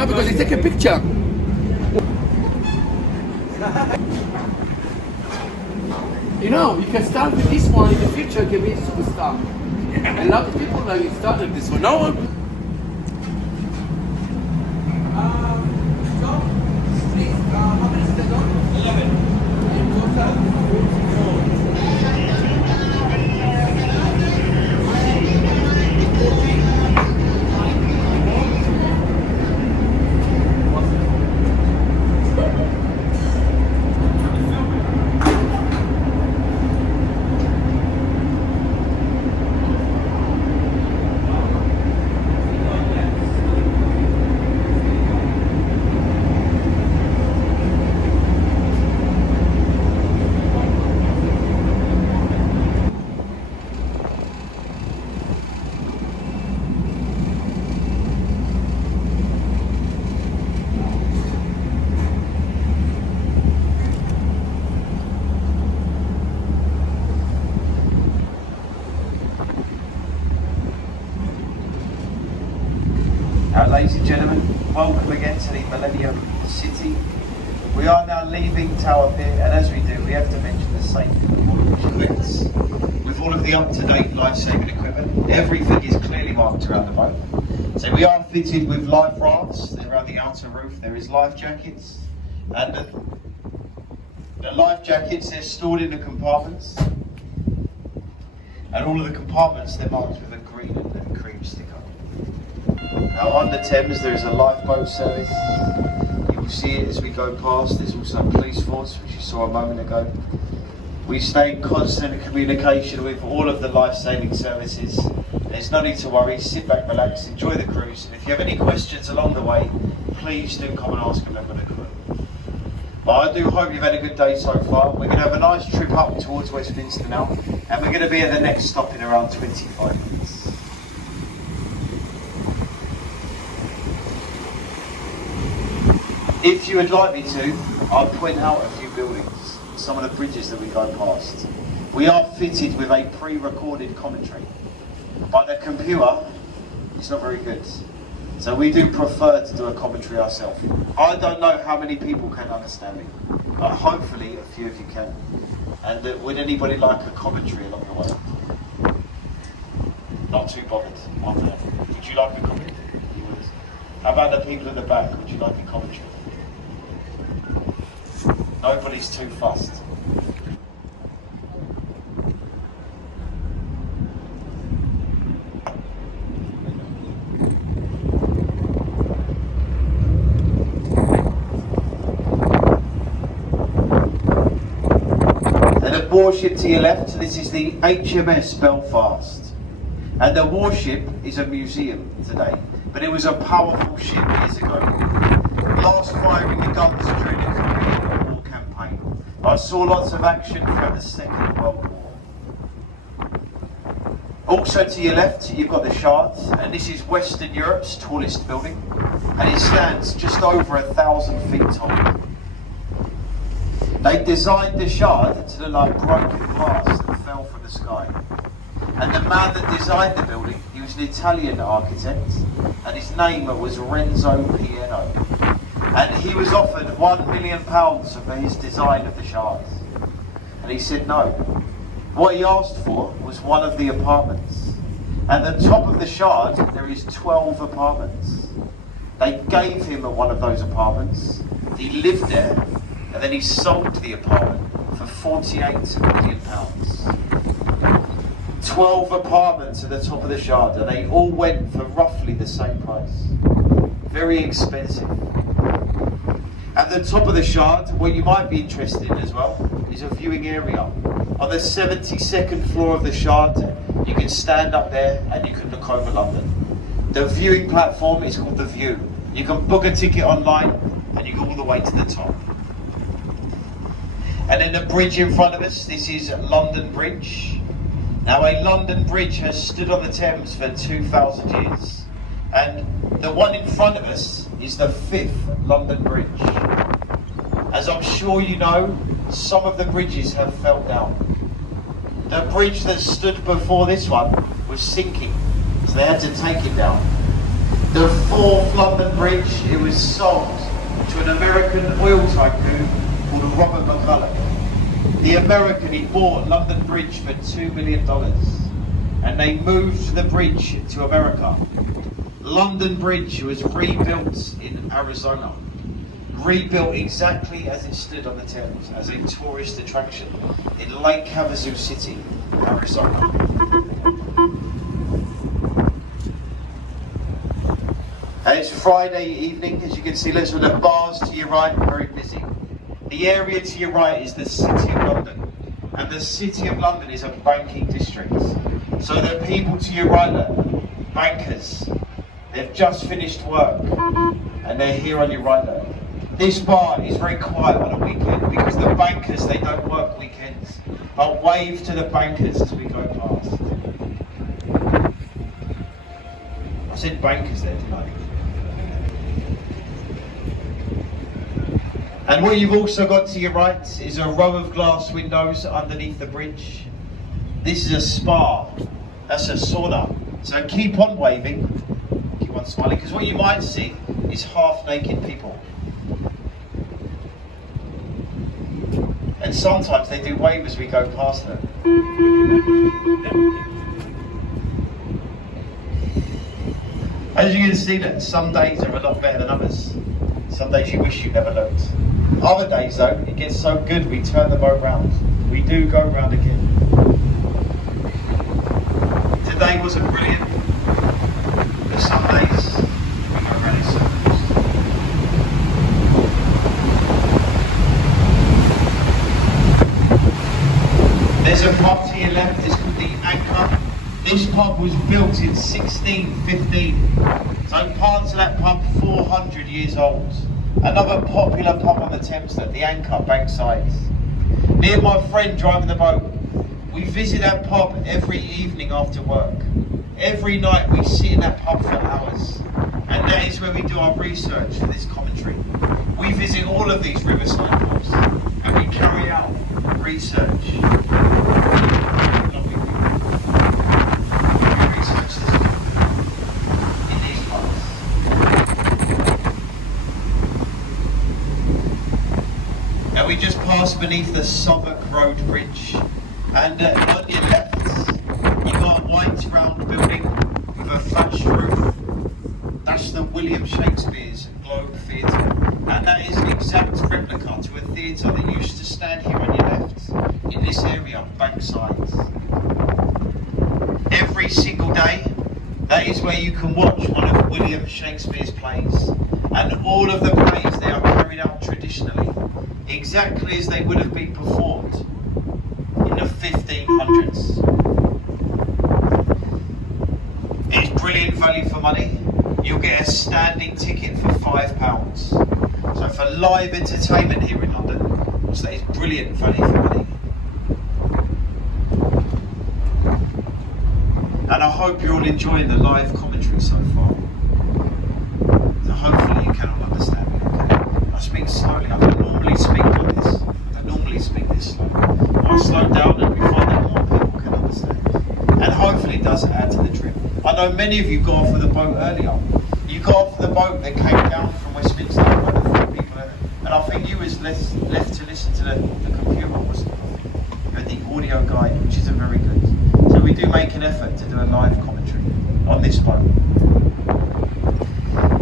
Yeah, because they take a picture. You know, you can start with this one, in the future you can be a superstar. A lot of people like started this one. No one. How many is that on? 11. In total, 44. Ladies and gentlemen, welcome again to the Millennium City. We are now leaving Tower Pier, and as we do, we have to mention the safety events with all of the up-to-date life-saving equipment. Everything is clearly marked around the boat. So we are fitted with life rafts around the outer roof. There is life jackets, and the life jackets, they're stored in the compartments, and all of the compartments, they're marked with a green and cream sticker. Now on the Thames there is a lifeboat service. You will see it as we go past. There's also a police force, which you saw a moment ago. We stay in constant communication with all of the life-saving services. There's no need to worry. Sit back, relax, enjoy the cruise. And if you have any questions along the way, please do come and ask a member of the crew. But I do hope you've had a good day so far. We're going to have a nice trip up towards Westminster now, and we're going to be at the next stop in around 25 minutes. If you would like me to, I'll point out a few buildings, some of the bridges that we go past. We are fitted with a pre-recorded commentary, but the computer is not very good. So we do prefer to do a commentary ourselves. I don't know how many people can understand me, but hopefully a few of you can. And would anybody like a commentary along the way? Not too bothered. Would you like a commentary? You would. How about the people in the back? Would you like a commentary? Nobody's too fussed. And the warship to your left, this is the HMS Belfast. And the warship is a museum today, but it was a powerful ship years ago. Last firing the guns during the Korean War campaign. I saw lots of action throughout the Second World War. Also to your left, you've got the Shard, and this is Western Europe's tallest building, and it stands just over 1,000 feet tall. They designed the Shard to look like broken glass that fell from the sky. And the man that designed the building, he was an Italian architect, and his name was Renzo Piano. And he was offered £1 million for his design of the Shard. And he said no. What he asked for was one of the apartments. At the top of the Shard, there is 12 apartments. They gave him one of those apartments. He lived there, and then he sold the apartment for £48 million. 12 apartments at the top of the Shard, and they all went for roughly the same price. Very expensive. At the top of the Shard, what you might be interested in as well, is a viewing area. On the 72nd floor of the Shard, you can stand up there and you can look over London. The viewing platform is called The View. You can book a ticket online and you go all the way to the top. And then the bridge in front of us, this is London Bridge. Now a London bridge has stood on the Thames for 2,000 years. And the one in front of us is the 5th London Bridge. As I'm sure you know, some of the bridges have fell down. The bridge that stood before this one was sinking, so they had to take it down. The fourth London Bridge, it was sold to an American oil tycoon called Robert McCulloch. The American, he bought London Bridge for $2 million and they moved the bridge to America. London Bridge was rebuilt in Arizona. Rebuilt exactly as it stood on the Thames, as a tourist attraction in Lake Havasu City, Arizona. And it's Friday evening, as you can see. Lots of the bars to your right, very busy. The area to your right is the City of London, and the City of London is a banking district. So the people to your right, look, bankers, they've just finished work, and they're here on your right there. This bar is very quiet on a weekend because the bankers, they don't work weekends. I'll wave to the bankers as we go past. I said bankers there, didn't I? And what you've also got to your right is a row of glass windows underneath the bridge. This is a spa. That's a sauna. So keep on waving, keep on smiling, because what you might see is half-naked people. And sometimes they do wave as we go past them. As you can see, that some days are a lot better than others. Some days you wish you never looked. Other days though, it gets so good we turn the boat round. We do go round again. Today wasn't brilliant, but some days we go round in circles. There's a pub to your left, it's called the Anchor. This pub was built in 1615, so parts of that pub 400 years old. Another popular pub on the Thames, the Anchor, Bankside. Me and my friend driving the boat, we visit that pub every evening after work. Every night we sit in that pub for hours, and that is where we do our research for this commentary. We visit all of these riverside pubs, and we carry out research. We just passed beneath the Southwark Road Bridge, and on your left you got a white round building with a thatched roof. That's the William Shakespeare's Globe Theatre, and that is an exact replica to a theatre that used to stand here on your left in this area, Bankside. Every single day, that is where you can watch one of William Shakespeare's plays, and all of the plays, they are carried out traditionally, exactly as they would have been performed in the 1500s. It's brilliant value for money. You'll get a standing ticket for £5. So for live entertainment here in London, so that is brilliant value for money. And I hope you're all enjoying the live commentary so far. So hopefully you can all understand me, okay? I speak slowly. I don't normally speak like this. I don't normally speak this slow. I slow down and we find that more people can understand. And hopefully it does add to the trip. I know many of you got off with the boat earlier. You got off the boat that came down from Westminster, where the few people are, and I think you was left to listen to the computer, wasn't it? You had the audio guide, which isn't very good. So we do make an effort to do a live commentary on this boat.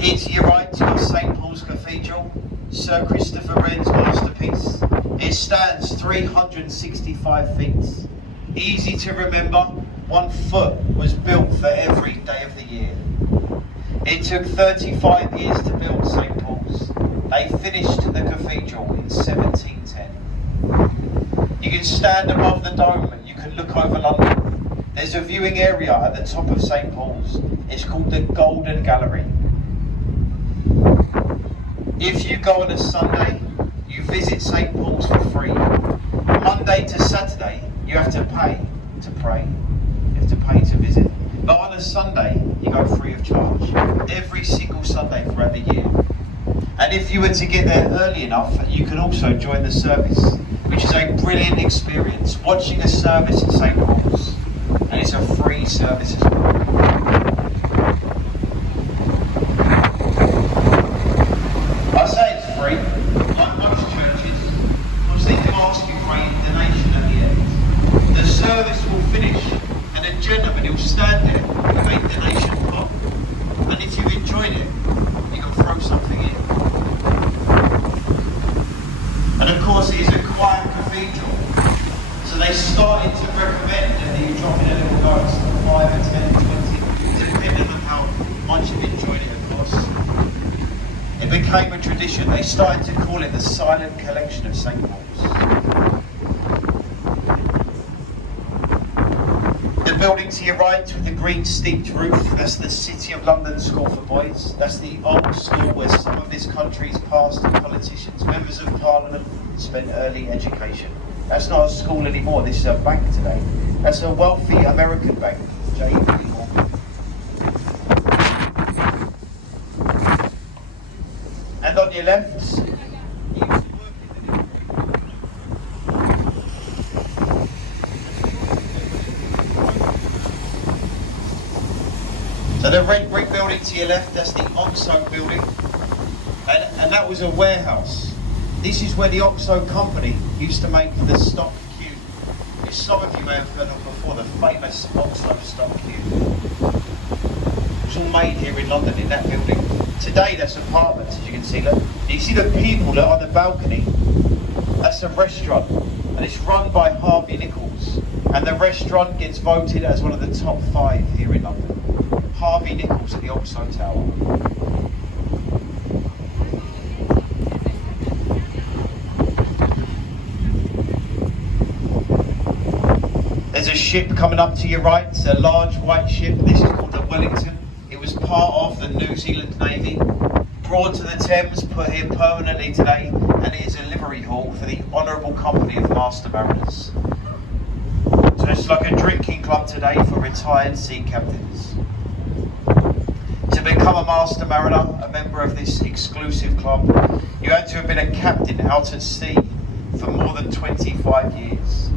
Here to your right, you've got St Paul's Cathedral, Sir Christopher Wren's masterpiece. It stands 365 feet. Easy to remember, 1 foot was built for every day of the year. It took 35 years to build St Paul's. They finished the cathedral in 1710. You can stand above the dome and you can look over London. There's a viewing area at the top of St Paul's. It's called the Golden Gallery. If you go on a Sunday, you visit St Paul's for free. Monday to Saturday, you have to pay to pray. You have to pay to visit. But on a Sunday, you go free of charge. Every single Sunday throughout the year. And if you were to get there early enough, you can also join the service, which is a brilliant experience. Watching a service at St Paul's. And it's a free service as well. It became a tradition. They started to call it the silent collection of St. Paul's. The building to your right with the green steeped roof, that's the City of London School for Boys. That's the old school where some of this country's past politicians, members of parliament, spent early education. That's not a school anymore, this is a bank today. That's a wealthy American bank, J.P. Morgan. And on your left, so the red brick building to your left, that's the Oxo building, and that was a warehouse. This is where the Oxo company used to make the stock cube. Which some of you may have heard of before, the famous Oxo stock cube. It was all made here in London in that building. Today that's apartments, as you can see. Look, you see the people that are on the balcony? That's a restaurant, and it's run by Harvey Nichols. And the restaurant gets voted as one of the top 5 here in London. Harvey Nichols at the Oxo Tower. There's a ship coming up to your right, it's a large white ship. This is called the Wellington. It was part of the New Zealand Navy, brought to the Thames, put here permanently today, and it is a livery hall for the Honourable Company of Master Mariners. So it's like a drinking club today for retired sea captains. To become a Master Mariner, a member of this exclusive club, you had to have been a captain out at sea for more than 25 years.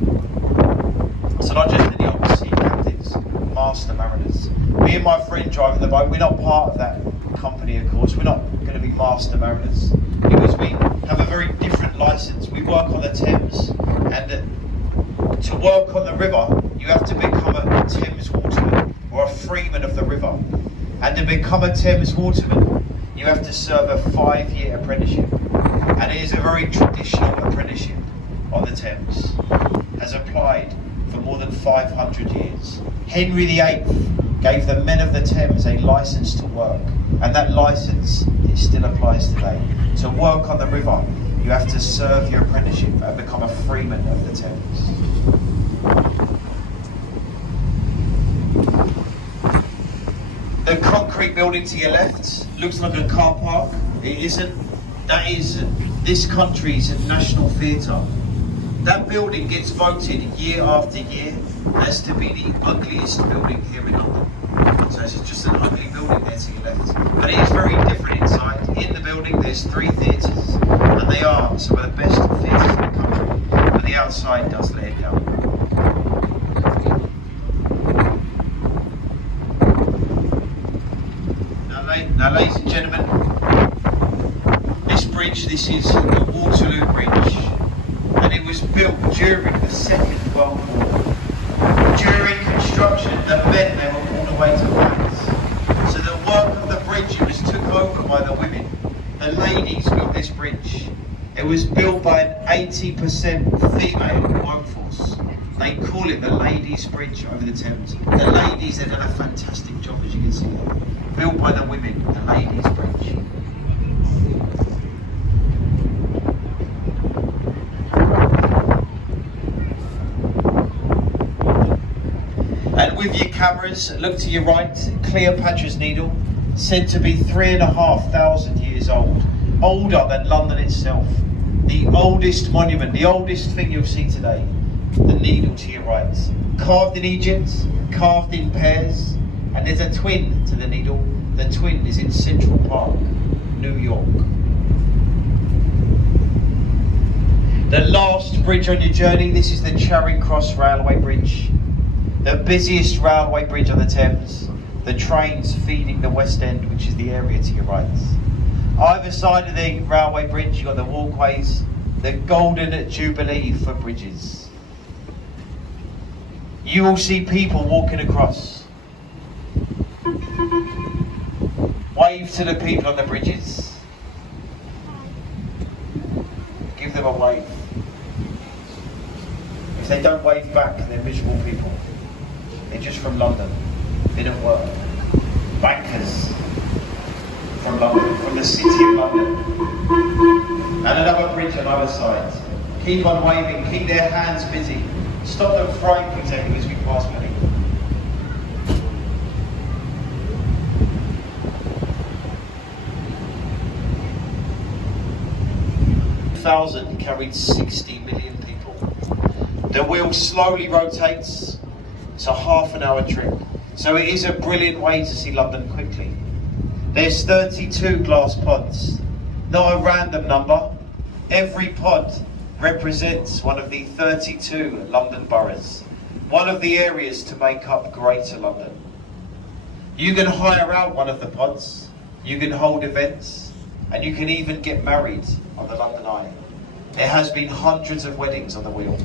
So not just any old sea captains, Master Mariners. Me and my friend driving the boat, we're not part of that company, of course. We're not going to be Master Mariners because we have a very different licence. We work on the Thames, and to work on the river, you have to become a Thames waterman or a freeman of the river. And to become a Thames waterman, you have to serve a 5-year apprenticeship. And it is a very traditional apprenticeship on the Thames, has applied for more than 500 years. Henry VIII gave the men of the Thames a licence to work, and that licence, it still applies today. To work on the river, you have to serve your apprenticeship and become a freeman of the Thames. The concrete building to your left looks like a car park. It isn't. That is this country's national theatre. That building gets voted year after year as to be the ugliest building here in London. So it's just an ugly building there to your left. But it is very different inside. In the building there's 3 theatres, and they are some of the best theatres in the country. But the outside does let it down. Now ladies and gentlemen, this bridge, this is the Waterloo Bridge, and it was built during the Second World War. During construction, the men, they were all away to fight. So the work of the bridge, it was took over by the women. The ladies built this bridge. It was built by an 80% female workforce. They call it the Ladies' Bridge over the Thames. The ladies, they've done a fantastic job, as you can see there. Built by the women, the Ladies' Bridge. And with your cameras, look to your right, Cleopatra's Needle, said to be 3,500 years old, older than London itself. The oldest monument, the oldest thing you'll see today, the needle to your right. Carved in Egypt, carved in pairs, and there's a twin to the needle. The twin is in Central Park, New York. The last bridge on your journey, this is the Charing Cross Railway Bridge. The busiest railway bridge on the Thames. The trains feeding the West End, which is the area to your right. Either side of the railway bridge, you've got the walkways, the Golden Jubilee for bridges. You will see people walking across. Wave to the people on the bridges. Give them a wave. If they don't wave back, they're miserable people. They're just from London. They don't work. Bankers. from London, from the city of London. And another bridge on either side. Keep on waving, keep their hands busy. Stop them throwing things at you as we pass many. 2000 carried 60 million people. The wheel slowly rotates. It's a half an hour trip. So it is a brilliant way to see London quickly. There's 32 glass pods. Not a random number. Every pod represents one of the 32 London boroughs. One of the areas to make up Greater London. You can hire out one of the pods. You can hold events. And you can even get married on the London Eye. There has been hundreds of weddings on the wheel.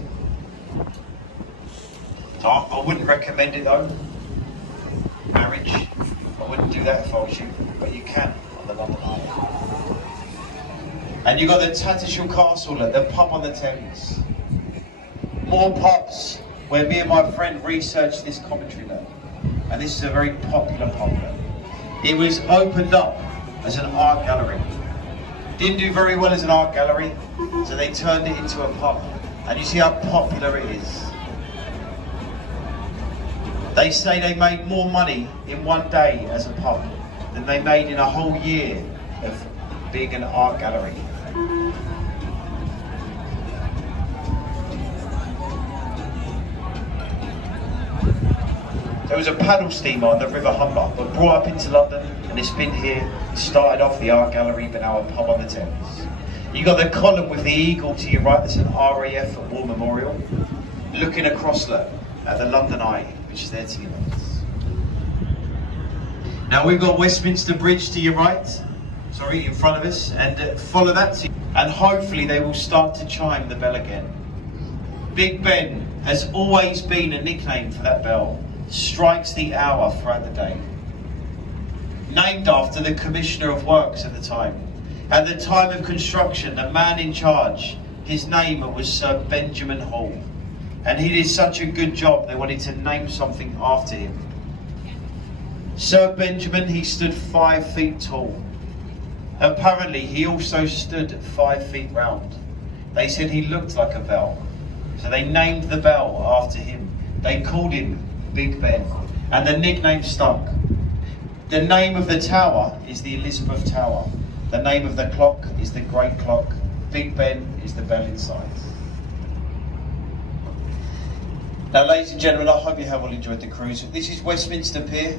So I wouldn't recommend it though. Marriage, I wouldn't do that if I was you, but you can on the London Eye. And you've got the Tattershall Castle, the pub on the Thames. More pubs where me and my friend researched this commentary lab. And this is a very popular pub. It was opened up as an art gallery. Didn't do very well as an art gallery, so they turned it into a pub. And you see how popular it is. They say they made more money in one day as a pub than they made in a whole year of being an art gallery. There was a paddle steamer on the River Humber, but brought up into London, and it's been here. It started off the art gallery, but now a pub on the Thames. You got the column with the eagle to your right. That's an RAF at War Memorial, looking across at the London Eye, which is there to your left. Now we've got Westminster Bridge to your right, sorry, in front of us, and follow that to you. And hopefully they will start to chime the bell again. Big Ben has always been a nickname for that bell. Strikes the hour throughout the day. Named after the Commissioner of Works at the time. At the time of construction, the man in charge, his name was Sir Benjamin Hall. And he did such a good job, they wanted to name something after him. Sir Benjamin, he stood 5 feet tall. Apparently, he also stood 5 feet round. They said he looked like a bell. So they named the bell after him. They called him Big Ben, and the nickname stuck. The name of the tower is the Elizabeth Tower. The name of the clock is the Great Clock. Big Ben is the bell inside. Now, ladies and gentlemen, I hope you have all enjoyed the cruise. This is Westminster Pier,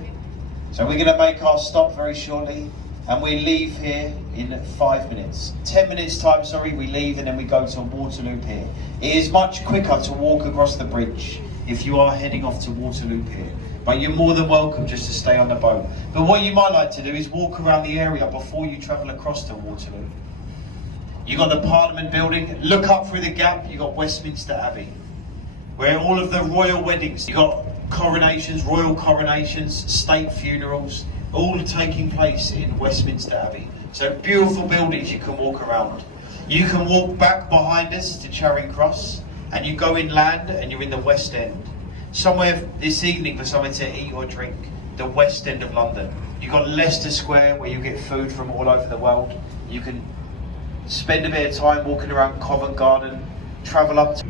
so we're going to make our stop very shortly, and we leave here in 5 minutes. 10 minutes time, sorry, we leave, and then we go to Waterloo Pier. It is much quicker to walk across the bridge if you are heading off to Waterloo Pier. But you're more than welcome just to stay on the boat. But what you might like to do is walk around the area before you travel across to Waterloo. You've got the Parliament building. Look up through the gap, you've got Westminster Abbey, where all of the royal weddings, you've got coronations, royal coronations, state funerals, all taking place in Westminster Abbey. So beautiful buildings you can walk around. You can walk back behind us to Charing Cross, and you go inland and you're in the West End. Somewhere this evening for something to eat or drink, the West End of London. You've got Leicester Square where you get food from all over the world. You can spend a bit of time walking around Covent Garden, travel up to